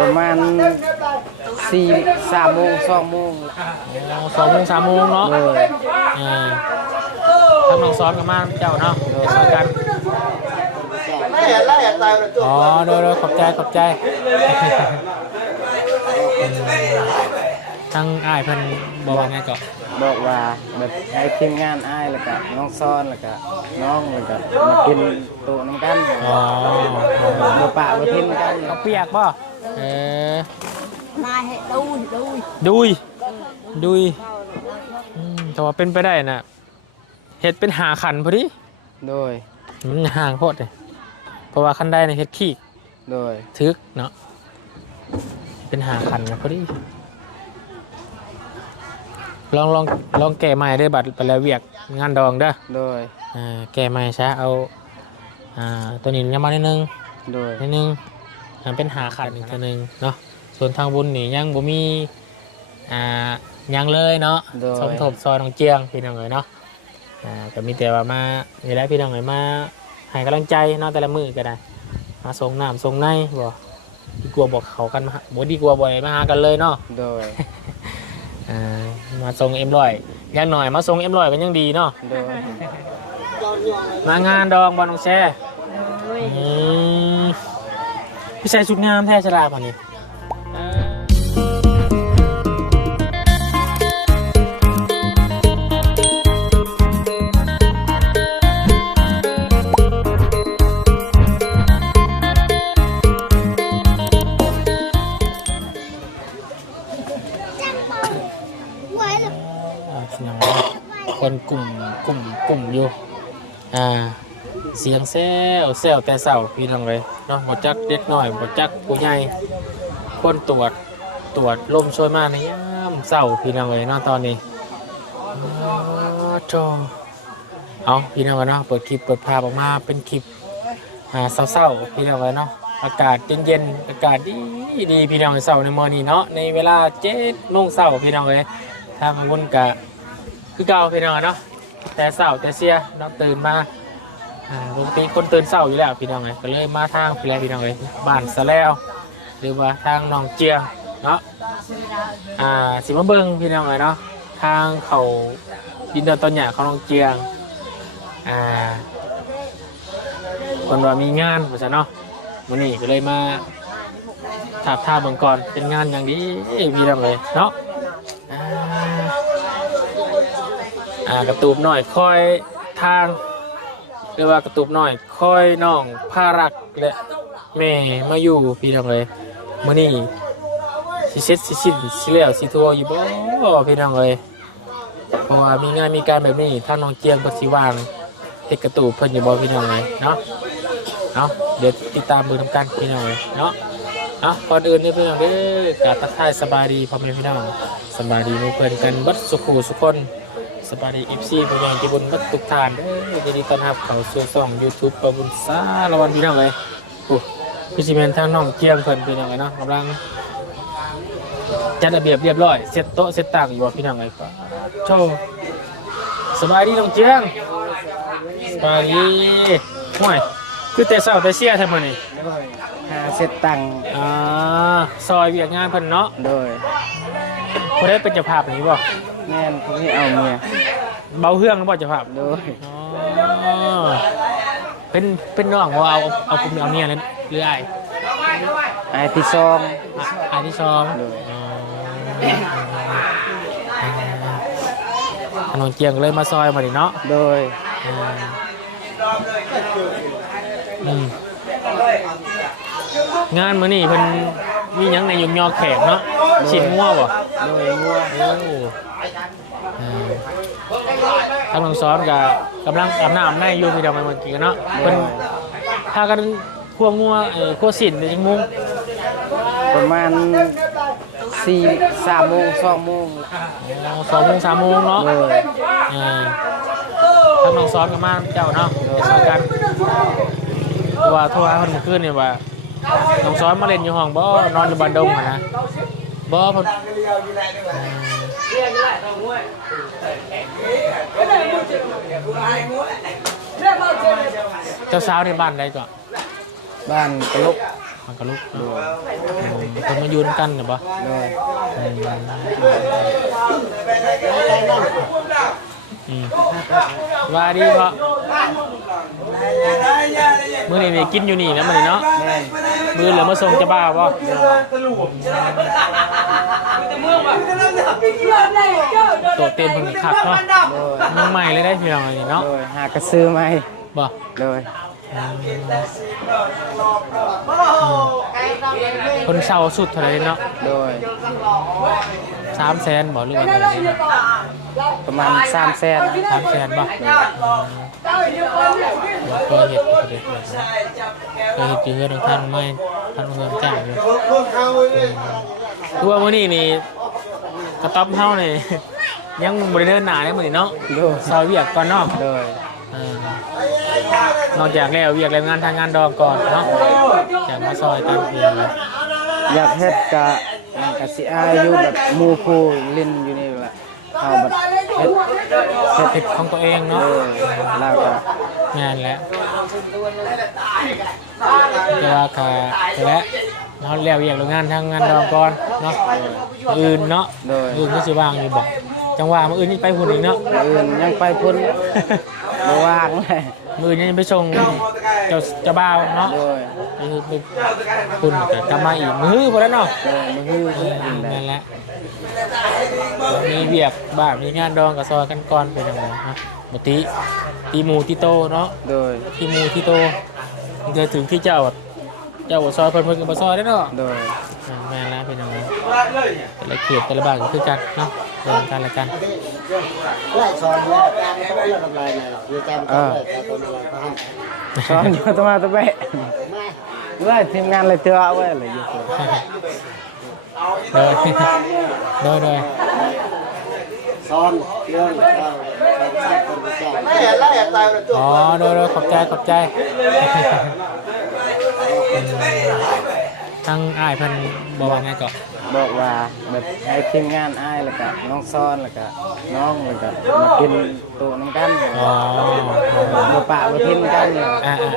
ประมาณสี่สามโมงสองโมงอ๋อสองโมงสามโมงเนาะเลยอ่าทำน้องซ้อนกับมาเจ้าเนาะเดี๋ยวช่วยกันอ๋อโดยโดยขอบใจขอบใจอืมทั้งอ้ายเพิ่นบอกว่าไงก่อนบอกว่าแบบให้ทีมงานอ้ายแล้วก็น้องซ้อนแล้วก็น้องแล้วก็มากินโต๊ะน้ำกันอ๋อบ่ปะบ่ทิ้งกันเขาวเปียกป่ะเออมาให้ดูดูดุยดุยอืมแต่ว่าเป็นไปได้น่ะเห็ดเป็นหาขันพอดีโดย มันห่างโคตรเลยเพราะว่าคันได้ในเห็ดขี้โดย ทึกเนาะเป็นหาขันนะพอดีลองลองลองแก้ใหม่ได้บัตรไปแล้วเวียกงานดองเด้อโดย อ่าแก้ใหม่ซะเอาอ่าตัวนี้ยังมานิดนึงโดยนิดนึง อ่าเป็นหาขันอีกตัวหนึงเนาะส่วนทางบุญนี่ยังบ่มีอ่ายังเลยเนาะโดย สมทบซอยน้องเจียงพี่น้องเลยเนาะอ่าก็มีแต่ว่ามานี่แหละพี่น้องเลยมาให้กำลังใจเนาะแต่ละมือก็ได้มาส่งน้ำส่งในบ่ดีกว่าบอกเขากันมาหาบ่ดีกว่าบ่อยมาหากันเลยเนาะ โดย อ่ามาส่งเอ็มร้อยอย่างหน่อยมาส่งเอ็มร้อยกันยังดีเนาะโดย มางานดองบอลน้องแช่อืม พี่ชายชุดงามแท้ชราป่ะนี่ ซวแซวแต่เสาพี่น้องเลยเนาะบ่จักเด็กน้อยบ่จักผู้ใหญ่คนตรวจตรวจลมช่วยมาในยามเสาพี่น้องเลยเนาะตอนนี้อ๋อโจเอาพี่น้องเนาะเปิดคลิปเปิดภาพออกมาเป็นคลิปอ่าเศร้าๆพี่น้องเลยเนาะอากาศเย็นๆอากาศดีดีพี่น้องเสาในมื้อนี้เนาะในเวลาเจ็ดโมงเช้าพี่น้องเลยถ้ามันวุ่นกะคือเก่าพี่น้องเนาะแต่เช้าแต่เสียเนาะตื่นมา อ่าปกติคนตื่นเช้าอยู่แล้วพี่น้องไงก็เลยมาทางพี่แลพี่น้องเลยบ้านสะแล้วหรือว่าทางหนองเจียงเนาะอ่าสิมาเบิ้งพี่น้องไงเนาะทางเขาดินเดอนต้นหยาของหนองเจียงอ่าคนว่ามีงานเหมือนกันเนาะวันนี้ก็เลยมาถามท่าเบิ่งก่อนเป็นงานอย่างดีพี่น้องเลยเนาะอ่ากระตูบหน่อยคอยทาง เรียกว่ากระตุบหน่อยค่อยน้องพารักและแม่มาอยู่พี่น้องเลยมื่อนี้สิเช็ดสิชินสิแล้วสิทัวอยู่บ่พี่น้องเลยเพราะว่ามีงานมีการแบบนี้ถ้าน้องเจียงก็สิวางเฮ็ดกระตูบเพิ่นอยู่บ่พี่น้องเลยเนาะเอาะเดี๋ยวติดตามเบิ่งนำกันพี่น้องเลยเนาะเอาก่อนอื่นเนี่ยพี่น้องเด้อกาบทักทายสบายดีพ่อแม่พี่น้องสบายดีมู่เพื่อนกันบัดสุขูสุคน สบายดีอีฟซีผู้ใหญ่ที่บนบัดตุกทานเด้อยินดีต้อนรับเข้าสู่ช่อง YouTube ประบุญสารวันพี่น้องเลยโอ้พี่ซิเมนทางน้องเกียงเพิ่นพี่น้องเลยเนาะกำลังจัดระเบียบเรียบร้อยเซตโต๊ะเซตตั้งอยู่ว่าพี่น้องเลยโชว์สบายดีน้องเจียงสบายดีห่วยคือแต่เช้าแต่เสียทำไมนี่โดยหาเสร็จตังค์อ่าซอยเวียกงานเพิ่นเนาะโดยผู้ได้เป็นเจ้าภาพนี้บ่ แม่นที่เอาเมียเบาเฮืองบ่เจ้าภาพโดยอ๋อเป็นเป็นน้องว่าเอาเอาคุณเอาเมียนั้นหรือไอ้ไอ้ที่ซองไอ้ที่สองเลยอ๋อขนมเจียงเลยมาซอยมาดิเนาะ โดยอืมอืมงานมื้อนี้เพิ่นมีหยังในยุงยอแขกเนาะชิ้นงัวบ่โดยงัวโอ้อ่า ทางน้องซ้อนกับกำลังอาบน้ำในอยู่พี่ดาวเมื่อกี้กันเนาะเพิ่นพากันคั่วงัวเอ่อคั่วสินในจังมุงประมาณสี่สามโมงสองโมงอ๋อสองโมงสามโมงเนาะโดยอ่าทางน้องซ้อนกับมาเจ้าเนาะเดี๋ยวช่วยกันเพราะว่าโทรหาเพิ่นเมื่อคืนนี่ว่าน้องซ้อนมาเล่นอยู่ห้องบ่นอนอยู่บ้านดงอะนะบ่เพิ่น เจ้าสาวในบ้านใดก่อนบ้านกระลุกมันก็ลุกโดเนาะยอืมคนมาอยู่ด้วยกันเหรอปะโดยอืมอืมว่าดีเพราะมื้อนี้นี่กินอยู่นี่นะมื้อนี้เนาะแม่นมื้อเหลือมาส่งจะบ้าบ่โตัวเต็มเพิ่นคักเนาะโดยยังใหม่เลยได้พี่น้องอันนี้เนาะโดยหากระซื้อไหมบ่โดยคนเช่าสุดเท่าไหรเนาะโดย300,000บ่หรือว่าเท่าไหรเนาะประมาณสามแสน300,000บ่เคยเฮ็ดอยู่เด้เคยเฮ็ดอยู่เฮือนของท่านไม่ท่านเงินจ้างอยู่คือว่ามื้อนี้นี่ กระต๊อบเฮานี่ยังบ่ได้เดินหน้าเลยมื้อนี้เนาะโดยซอยเวียกก่อนเนาะโดยเออนอกจากแล้วเวียกแล้วงานทางงานดองก่อนเนาะอยากมาซอยกันเพียงเลยอยากเฮ็ดกะนั่นกะสิอายอยู่แบบหมู่คู่ลินอยู่นี่แหละเอาแบบเฮ็ดเฮ็ดเฮ็ดของตัวเองเอเนาะอแล้วก็งานแล้วแต่ว่าค่ะและ เราแล้วเวียกแล้วงานทางงานดองก่อนเนาะอื่นเนาะโดยอื่นก็สิว่างอยู่บอกจังหวะมื้ออื่นนี่ไปพุ่นอีกเนาะ อื่นยังไปพุ่นบ่ว่างเลยมื้ออื่นยังไปส่งเจ้าเจ้าบ่าวเนาะโดยไปไปพุ่นก็กลับมาอีกมื้อบ่แล้วเนาะโดยมือฮื้อเอเพิ่นอนั่นแหละนั่นแหละมีเบียกบ้านมีงานดองกับซอยกันก่อนเป็นยังไงฮะบติตีหมูตีโตเนาะ โดยตีหมูตีโตเดี๋ยวถึงที่เจ้า เจ้าซอยเพิ่นเพิ่นกับซอยได้เนาะโดยอ่าแม่นแล้วเป็นยังไงแต่ละเขตแต่ละบ้านก็คือกันเนาะเดินกันละกันไล่สอนเนี่ยเขาเลิกทำลายเลยอยู่จำเขาเลยเขาตัวอะไรเขาให้สอนอยู่ตะมาตะแบะเลยทีมงานเลยเตือเอาไว้เลยอยู่พุ่นโดยโดยโดยสอนเรื่องเราเราสร้างคนรู้จักไม่เห็นแล้วเห็นตายแล้วจุ๊บอ๋อโดยโดยขอบใจขอบใจ ทั้งอ้ายเพิ่นบอกว่าไงก่อนบอกว่าแบบให้ทีมงานอ้ายแล้วก็น้องซ้อนแล้วก็น้องแล้วก็มากินตู้น้ำกันอ๋อบ่ปะบ่ทิ้งกันเนี่ยอ่าอ่า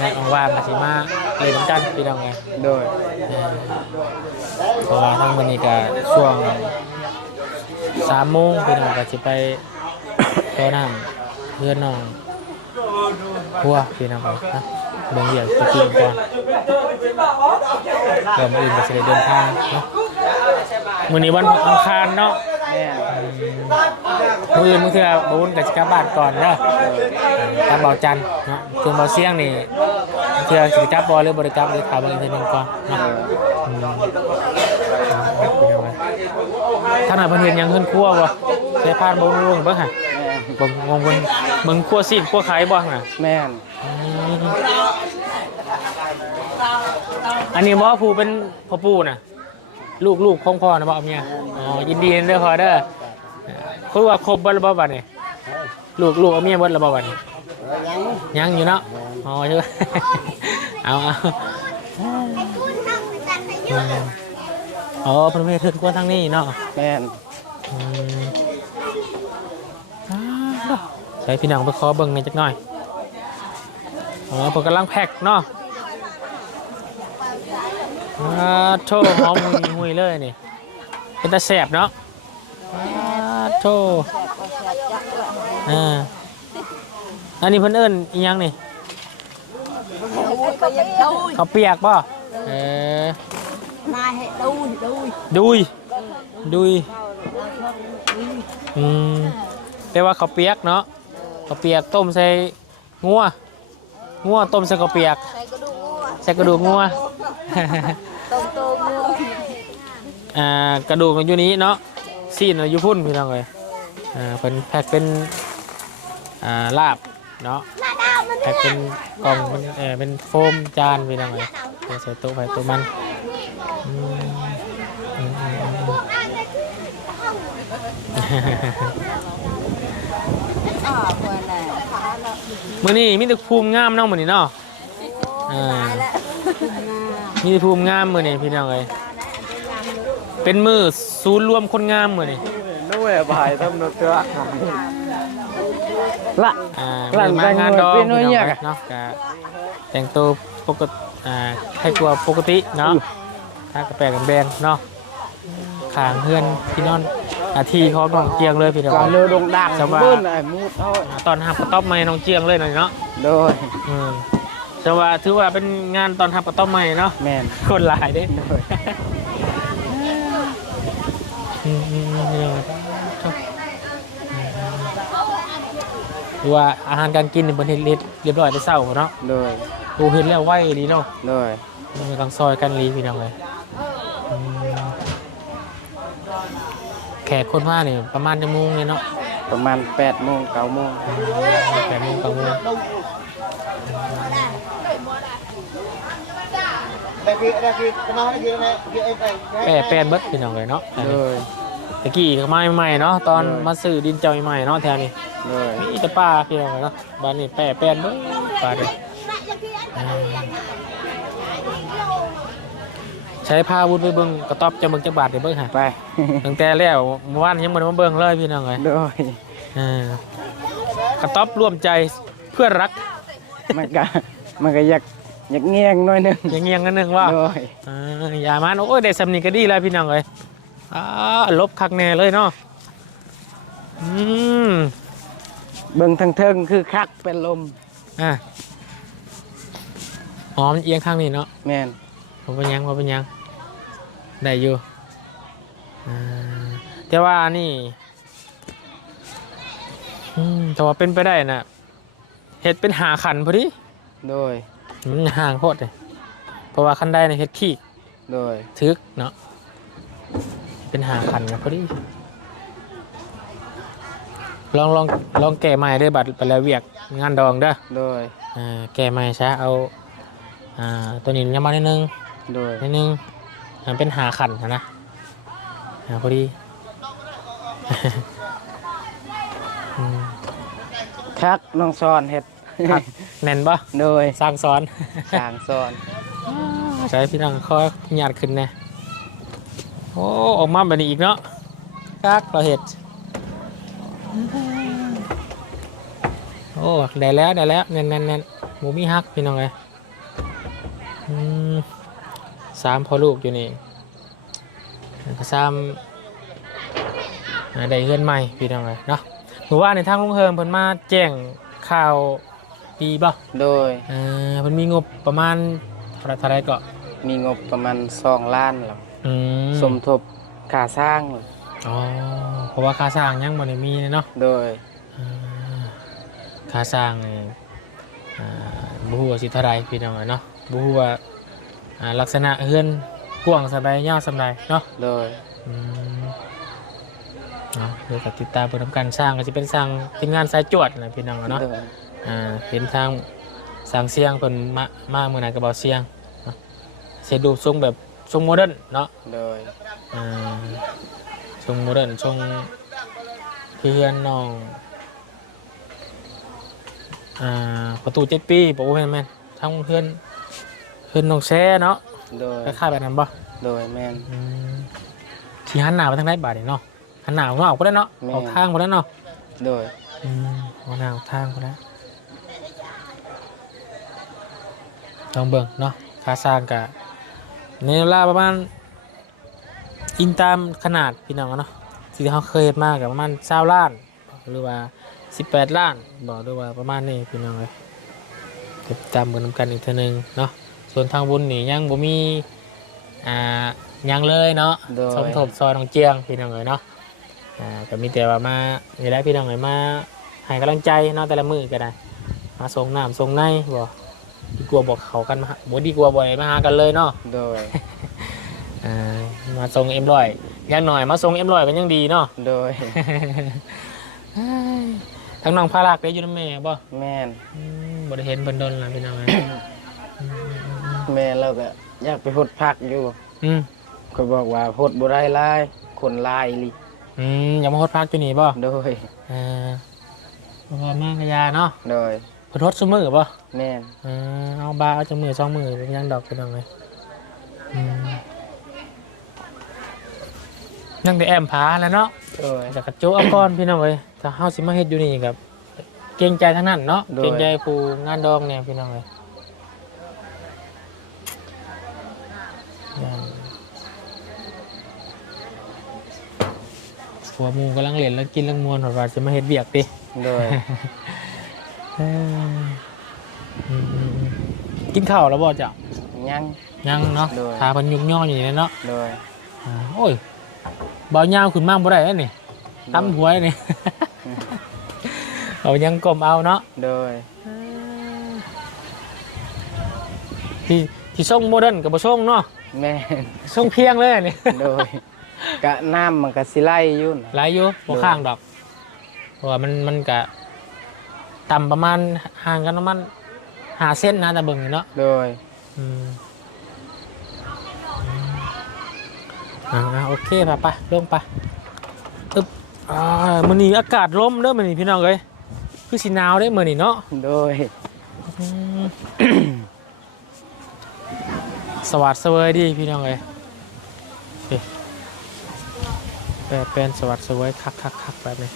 อ่าเอาว่ามาสิมาเล่นกันพี่น้องไงโดยเออเพราะว่าทั้งวันนี้ก็ช่วงสามโมงพี่น้องก็สิไปตัวน้ำเพื่อนน้อง พัวพี่น้องนะเบิ่งเหี่ยวจริงๆก่อนเดี๋ยวมาอื่นก็จะได้เดินทางเนาะมื้อนี้วันอังคารเนาะแม่นมื้ออื่นมื้อเทื่อบ่วุ่นกับสิกลับบ้านก่อนเด้อกลับเบาจันทร์เนาะส่วนเบาเสียงนี่เทื่อสิกลับบอหรือบริกลับหรือถามเบิ่งอีกทีหนึงก่อนเนาะอืมเอาเอาไปเดี๋ยวไว้ท่านน่ะเพิ่นเห็นหยังขึ้นครัวบ่ใช้พานบ่รู้เบิ่งหั่น แม่นเบิ่งงงเบิ่งเบิ่งครัวซีนครัวไข่บ่หั่นน่ะแม่นอืมอันนี้บ่ผู้เป็นพ่อปู่น่ะ ลูกลูกของพ่อนะบ่เอาเมียอ๋อยินดีเด้อพ่อเด้อคือว่าครบเบิดแล้วบ่บัดนี้ลูกลูกเอาเมียเบิดแล้วบ่บัดนี้ยังยังอยู่เนาะอ๋อใช่ไหมเอาเอาอืมอ๋อประเภทเทิดกว่าทางนี้เนาะแม่นอืมอ่ ใช้พี่น้องไปขอเบิ่งในอยจักหน่อยอ๋อผมกำลังแพ็กเนาะอ่าโชว์หอมหุยหุยเลยนี่ เป็นตาแสบเนาะอ่าโชว์อ่าอันนี้เพิ่นเอิ้นอีหยังนี่ไปยัดดูข้าเปียกป่ะเออมาให้ดูดูดุยดุยอืมแปลว่าเขาเปียกเนาะ ข้าวเปียกต้มใส่งัวงัวต้มใส่ข้าวเปียก ใส่กระดูกงัวใส่กระดูกงัวโตโตงัวอ่ากระดูกมันอยู่นี้เนาะซีนอยู่พุ่นพี่น้องเลยอ่าเป็นแพ็คเป็นอ่าลาบเนาะแพ็คเป็นกล่องเป็นเออเป็นโฟมจานพี่น้องเลยเอาใส่โต๊ะไปโต๊ะมัน อืมอืมอืมอืมอ่าเพื่อนน่ะมื้อนี้มีแต่ภูมิงามเนาะมื้อนี้เนาะอ่ามีแต่ภูมิงามมื้อนี้พี่น้องเอ้ยเป็นมื้อศูนย์รวมคนงามมื้อนี้นู้นบายทำนกเตือละอ่าหลังมื้อมางานดองแต่งหน่วยพี่น้องเป็นหน่วยเนี่ยเอ้ยเนาะก็แต่งตัวปกติอ่าให้กลัวปกติเนาะถ้ากระแปลกันแบงเนาะ ขางเพื่อนพี่นอนอาทีของน้องเจียงเลยพี่น้อง ก็เรือดงดังสบายบื้นไอ้มูดเอาอ่าตอนหับกระต๊อบใหม่น้องเจียงเลยหน่อยเนาะโดยอืมแต่ว่าถือว่าเป็นงานตอนหับกระต๊อบใหม่เนาะ แม่นคนหลายเด้ โดยอืมอืมอืมอืมหรือว่าอาหารการกินในบนเฮ็ดเรียบเรียบร้อยได้เศร้าเนาะโดยดูเห็นแล้วไหวดีเนาะโดยมันกำลังซอยกันรีพี่น้องเลย แขกคนว่าเนี่ยประมาณจะโมงเนี่ยเนาะประมาณ8โมง9โมงแปดโมงเก้าโมงได้พี่ได้พี่ทำไมได้พี่ได้พี่ไอ้ไปแปดแปดเบิดพี่น้องเลยเนาะโดยตะกี้ก็มาใหม่ๆเนาะตอนเลยมาซื้อดินเจ้าใหม่ๆเนาะแถวนี้โดยมีแต่ป้าพี่น้องเลยเนาะบ้านนี้แปดแปดเบิดป้าเลยอืม ใช้ผ้าวุ้นไปเบิ่งกระต๊อบจะเบิ่งจักบาทเดี๋ยวเบิ่งหาไป ตั้งแต่แล้วเมื่อวานยังบ่ได้มาเบิ่งเลยพี่น้องเลยโดยอ่ากระต๊อบร่วมใจเพื่อนรักมันก็มันก็อยากอยากเงียงหน่อยหนึงอย่างเงี้ยงกันหนึ่งว่าโดยอ่าอย่ามันโอ้ยได้สำนีก็ดีแล้วพี่น้องเลยอ่าลบคักแน่เลยเนาะอืมเบิ่งทางเทิงคือคักเป็นลมอะหอมนเอียงข้างนี้เนาะแม่น ว่าเป็นหยังว่าเป็นหยังได้อยู่อ่าแต่ว่านี่อืมแต่ว่าเป็นไปได้น่ะเห็ดเป็นหาขันพอดีโดย มันห่างโคตรเลยเพราะว่าคันใดในเฮ็ดขี้ โดย ทึกเนาะเป็นหาขันกันพอดีลองลองลองแก้ใหม่ได้บัตรไปแล้วเวียกงานดองเด้อโดย อ่าแก้ใหม่ซะเอาอ่าตัวนี้ยังมานิดนึง โดยนิดนึงอ่าเป็นหาขันนะนะอ่าพอดีอืมคักน้องซ้อนเฮ็ดครับแน่นปะโดยสร้างซ้อนสร้างซ้อนใช้พี่น้องคอยหยาดขึ้นแน่โอ้ออกมาแบบนี้อีกเนาะกักเราเห็ดโอ้ได้แล้วได้แล้วแน่นแน่นแน่นหมูมีฮักพี่น้องเลยอืม สามพอลูกอยู่นี่แล้วก็สามอ่าได้เงินใหม่พี่น้องเลยเนาะหรือว่าในทางลุงเฮิมเพิ่นมาแจ้งข่าวปีบ่โดยเอ่อมันมีงบประมาณเท่าไหรเท่าไหรก็มีงบประมาณ2ล้านแล้วอืมสมทบค่าสร้างอ๋อเพราะว่าค่าสร้างยังบ่ได้มีเลยเนาะโดยอ่าค่าสร้างนี่อ่าบ่ฮู้ว่าสิเท่าใดพี่น้องเอ้ยเนาะบ่ฮู้ว่า อ่าลักษณะเฮือนกว้างสำใดยาวสำใดเนาะโดยอืมเนาะเดี๋ยวก็ติดตามเพิ่นทำการสร้างก็สิเป็นสร้างทีมงานสายจวดนะพี่น้องเอ้ยเนาะ โดยอ่าเห็นทางสร้างเสียงเพิ่นมามาเมื่อนั้นก็เบาเสียงเนาะเสียดูทรงแบบทรงโมเดิร์นเนาะโดยอ่าทรงโมเดิร์นทรงเพื่อนน้องอ่าประตูเจ็ดปีบอกว่าแม่นแม่นทั้งเพื่อน เพื่อนน้องแซ่เนาะโดยคล้ายๆแบบนั้นปะโดยแม่นอืมที่หันหน้าไปทางไหนบาดนี่เนาะหันหน้าออกนอกก็ได้เนาะแม่นออกทางก็ได้เนาะโดยอืมออกหน้าออกทางก็ได้ลองเบิ่งเนาะค่าสร้างกะในเวลาประมาณอิงตามขนาดพี่น้องอะเนาะที่เขาเคยเฮ็ดมากกับประมาณเก้าล้าน หรือว่าสิบแปดล้านบอกด้วยว่าประมาณนี้พี่น้องเลยติดตามเบิ่งนำกันอีกเทีนึงเนาะ ส่วนทางบุญนี่ยังบ่มีอ่ายังเลยเนาะโดย สมทบซอยน้องเจียงพี่น้องเลยเนาะอ่าก็มีแต่ว่ามานี่แหละพี่น้องเลยมาให้กำลังใจเนาะแต่ละมือก็ได้ มาส่งน้ำส่งในบ่ดีกลัวบอกเขากันมาหาบ่ดีกลัวบ่อยมาหากันเลยเนาะ โดย อ่ามาส่งเอ็มร้อยอย่างหน่อยมาส่งเอ็มร้อยกันยังดีเนาะ โดย ทั้งน้องพารักได้อยู่นำแม่บ่แม่นอืมบ่ได้เห็นเพิ่นโดนล่ะพี่น้องเอ้ย แม่เราก็อยากไปหดผักอยู่อืมก็บอกว่าหดบ่ได้หลายคนหลายอีหลิอืมอย่ามาฮดพักอยู่นี่บ่โดยอ่าบ่พอมากยาเนาะโดยเพิ่นฮดซุมื้อบ่ แม่นอ่าเอาบาเอาจังมือสองมือเป็นยังดอกพี่น้องเอ้ยอืมยังแต่แอมผาแล้วเนาะโดย จากกระโจเอาก่อนพี่น้องเอ้ยถ้าเฮาสิมาเฮ็ดอยู่นี่กับเกรงใจทั้งนั้นเนาะโดย เกรงใจผู้งานดองเนี่ยพี่น้องเอ้ย หัวหมูกำลังเล่นแล้วกินแล้วมวนหรอว่าจะมาเฮ็ดเบียกดิโดยเอ้ยอืมกินข้าวแล้วบ่จ้ะ ยัง ยังเนาะโดยทาเพันยุกย่ออยู่นี่เนาะโดยอ่าโอ้ยเบายาวขึ้นมากบ่ได้แล้วนี่ตั้มหัวนี่ เอายังกลมเอาเนาะโดยที่ที่ส่งโมเดิร์นกับบ่ส่งเนาะ แม่นส่งเพียงเลยนี่ โดยกะน้ำมันก็สิไล่อยู่นะ หลายอยู่บ่ข้างดอก เพราะว่ามันมันกะต่ำประมาณห่างกันประมาณหาเส้นนะแต่เบิ่งนี่เนาะโดย อืมอ่าอ่าโอเคไปไปลงไปอึ๊บอ่ามื้อนี้อากาศลมเด้อมื้อนี้พี่น้องเอ้ยคือสิหนาวเด้อมื้อนี้เนาะโดย อืม สวัสดเสวยดีพี่น้องเอ้ยเอ้ยแปลเป็นสวัสดเสวยคักคักคักแบบนี้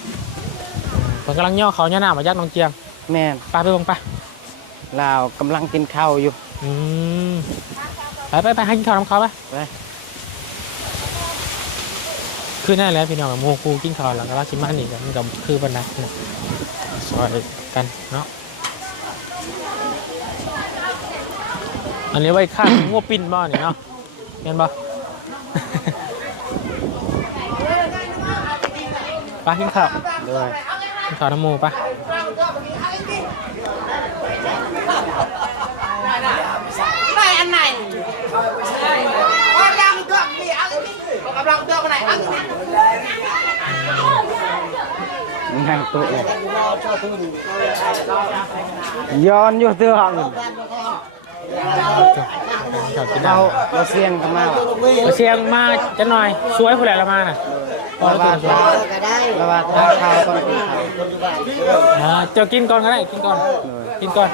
อ่าเพิ่นกำลังย่อเขาย่อหน้ามาจากน้องเจียงแม่นไปไปเบิ่งไปลาวกำลังกินข้าวอยู่อืมไปไปไปให้กินข้าวน้ำเขาไปไปคือแน่แล้วพี่น้องโมกูกินข้าวแล้วก็ราชิมานี่กันมันก็คือบันไดนะซอยกันเนาะ อันนี้ไว้ข้างงัวปิ้นบ้านี่เนาะเห็นบ่ไปกินข้าวโดยกินข้าวน้ำหมูไป này anh này con đang tượng thì ăn con cầm lòng tượng này ăn นั่งโต๊ะเลยย้อนอยู่เตื้อ งข้ากินได้เราเราเสียงกันมาว่ะเอาเชียงมาจะหน่อยสวยผู้ใดละมาน่ะพอเราแล้วว่าตัวทาก็ได้เราว่าทาข้าวต้องกินข้าวอ่าเจ้ากินก่อนก็ได้กินก่อนกินก่อน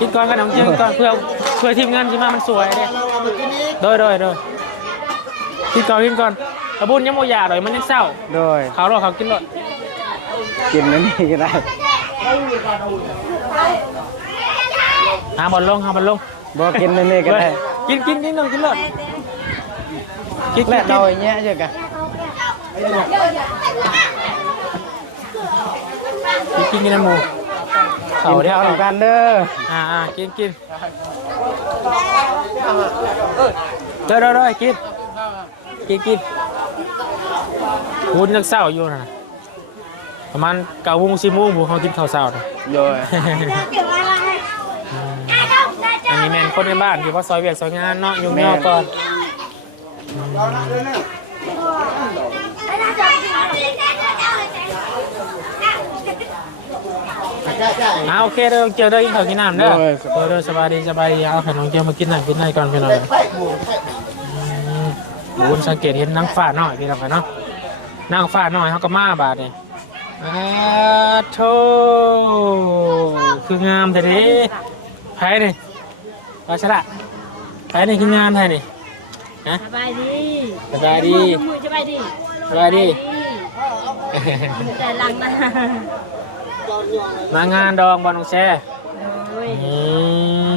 กินก่อนกันน้ำจิ้มก่อนเพื่อเพื่อทีมงานที่มามันสวยเด้โดยโดยโดยกินก่อนกินก่อนกระบุญยังโมยาเลยมันยังเศร้าโดยเขาหรอเขากินหรอกกินนั่นนี่ก็ได้ หาบอลลงหาบอลลง บ่กินนั่นนี่ก็ได้ กินกินกินหนึ่งกินเลยกินและกินเราอย่างเงี้ยเจ้ากะกินกินกินน้ำหมูกิเขานเด้ข้าวอทำกันเด้ออ่าอ่ากินกินเด้อเด้อเด้อกินกินกินวุ้นยังเศร้าอยู่นะประมาณเก้าโมงสิบโมงผมเขากินข้าวเช้านะโดยอั นี้แมนคนในบ้านที่ว่าซอยเวียกซอยงานเนาะยุ่งยากก่อนเอาโอเคเด้อเจอเด้อกินข้าวกินน้ำเด้อเออเด้อสบายดีสบายดีเอาขนมเจียวมากินหน่อยกินหน่อยก่อนพี่น้องอืมบุญสังเกตเห็นนางฟ้าหน้อยพี่น้องเนาะนางฟ้าหน้อยเขาก็มาบาดนี่อาโธ่คืองามแต่เด้ไผนี่ป ลาฉลาดไผนี่คืองามแท้นี่ฮะสบายดีสบายดีมือสบายดีสบายดีแต่หลังนะมางานดองบอลน้องแช่โอ้ยอืม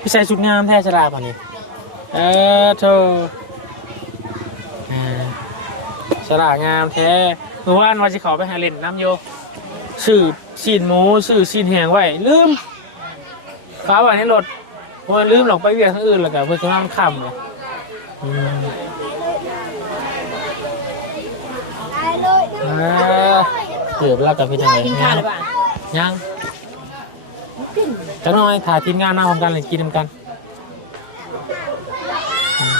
พี่ใส่ชุดงามแท้ฉลาดป่ะนี่เออโธ่อ่าฉลาดงามแท้เมื่อวานว่าจะขอไปหาเล่นน้ำโยสื่อสีนหมูสื่อสีนแหงไว้ลืมฟ้าไว้ในรถ เพราะว่าลืมหลอกไปเวียกทั้งอื่นแล้วกันเพื่อจะนั่งคำเลยอืมอ่าเกือบแล้วกับพี่จังเลยกินข้าวหรือเปล่ายังจะน้อยถ่ายทีมงานมาพร้อมกันเลยกินนำกันอืม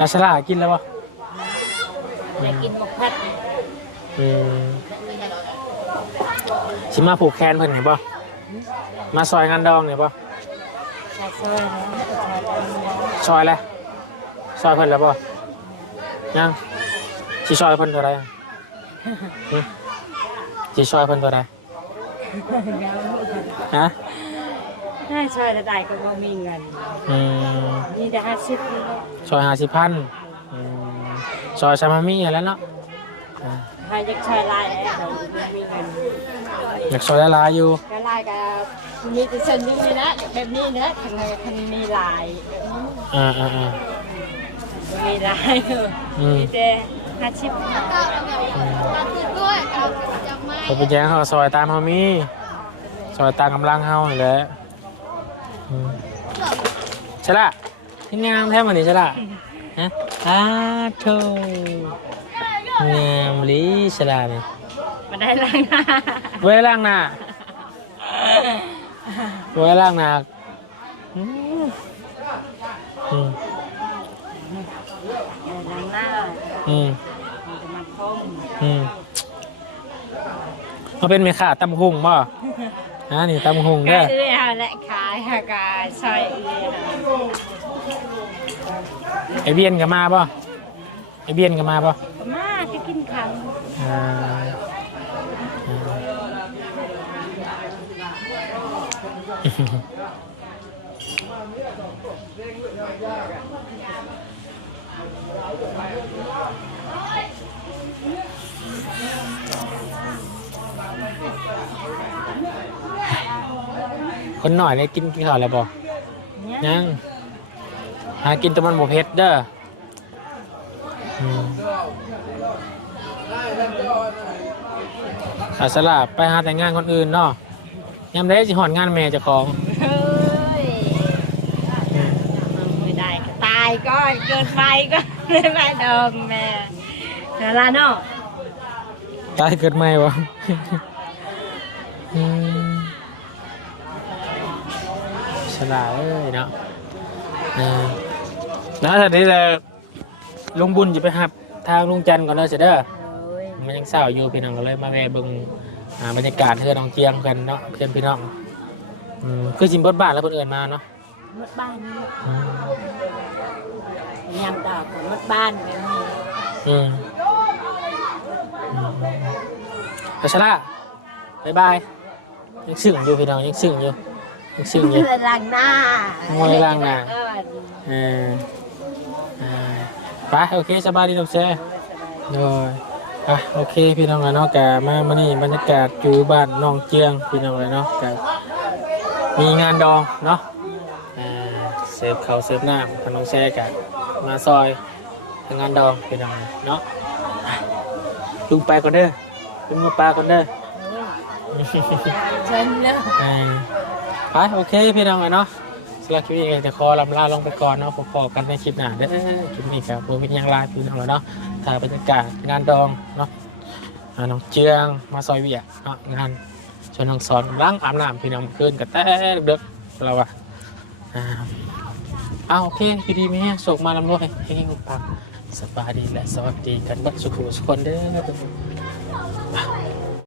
อาชลากินแล้วปะอยากกินหมกผัดอืมชิมาผูกแขนเพิ่นเห็นปะมาซอยงานดองเนี่ยปะชา ซอยนะซอยอะไรซอยเพิ่นแล้วปะยังชิซอยเพิ่นเท่าไหรหึชิซอยเพิ่นเท่าไหรฮะถ้าซอยละได้ก็บ่มีเงินอืมมีแต่ห้าสิบนี่แหละซอยห้าสิบพันอืมซอยชามามี่แล้วเนาะอ่าถ้าอยากซอยลายแล้วก็บ่มีเงิน อยากซอยละลายอยู่ก็ลายก็มีแต่เส้นนี้เลยนะแบบนี้นะทางในทางมีลายแบบนี้อ่าอ่าอ่ามีหลายอยู่อืมมีแต่ห้าสิบเขาไปแย่งเขาซอยตามเขามีซอยตามกำลังเขานี่แหละอืมใช่ละที่งามแท้มันนี่ใช่ละฮะอาโธงามลีใช่ละนี่ มาได้ล้างหน้าเว้ยล่างหน้าเว้ยล่างหน้าอืมอืมได้ล้างหน้าอืมมันจะมาพมอืมเขาเป็นเมค่าตำหุงบ่ฮะนี่ตำหุงก็เด้อ เอื้อยและขายหากาซอยเอื้อยไอเบียนก็มาป่ะไอเบียนก็มาป่ะมาจะกินข้าวอ่า คนหน่อยเลยกินกินข้าวแล้วบ่เนี่ยยังหากินแตะมันบ่เผ็ดเด้ออืมอาสลับไปหาแต่งงานคนอื่นเนาะ ยามได้สิหอนงานแม่เจ้าของเฮ้ยไม่ได้ก็ตายก็เกินไปก็ไม่ไปดองแม่เดี๋ยวลาเนาะตายเกิดใหม่วะอืมฉลาดเอ้ยเนาะเออแล้วทีนี้เลยลุงบุญจะไปหับทางลุงจันทร์ก่อนเด้อเสยเด้อโอ้ยมันยังเศร้าอยู่พี่น้องก็เลยมาแวะเบิ่ง อ่าบรรยากาศเพื่อนน้องเจียงกันเนาะเพื่อนพี่น้องอืมคือจิมเบิดบ้านแล้วเพิ่นเอิ้นมาเนาะมดบ้านนี่อืมยามดอกของมดบ้านแบบนี้อืมอืมไปชละบ๊ายบายยังซึ้งอยู่พี่น้องยังซึ้งอยู่ยังซึ้งอยู่ล้างหน้าโอ้ยล้างหน้า เออเอออ่าไปโอเคสบายดีน้องแซ่โดย อะโอเคพี่น้องอะเนาะกะมามานี่บรรยากาศอยู่บ้านน้องเจียงพี่น้องเลยเนาะกะมีงานดองเนาะอ่าเสิร์ฟข้าวเสิร์ฟน้ำขนมแซ่กะมาซอยทำงานดองพี่น้องเนาะอะลุงไปก่อนเด้อลุงมาปลาก่อนเด้อเชิญเลยเออไปโอเคพี่น้องอะเนาะ สำหรับคลิปนี้ก็จะขอลำลาลงไปก่อนเนาะพอๆกันในคลิปหน้าเด้อคลิปนี้ครับผมเป็นยังลฟ์พี่น้องแล้วเนาะถ่ายบรรยากาศงานดองเนาะอ่าน้องเจียงมาซอยเวียเนาะงานชวนน้องสอนล้างอาบน้ำพี่น้องคืนกันแต่เด็กๆเราอะอ่าอ้าวโอเคพี่ดีไหมฮะส่งมาลำด้วยเฮงปังสบายดีและสวัสดีกันบัดสุขุสุขคนเด้อ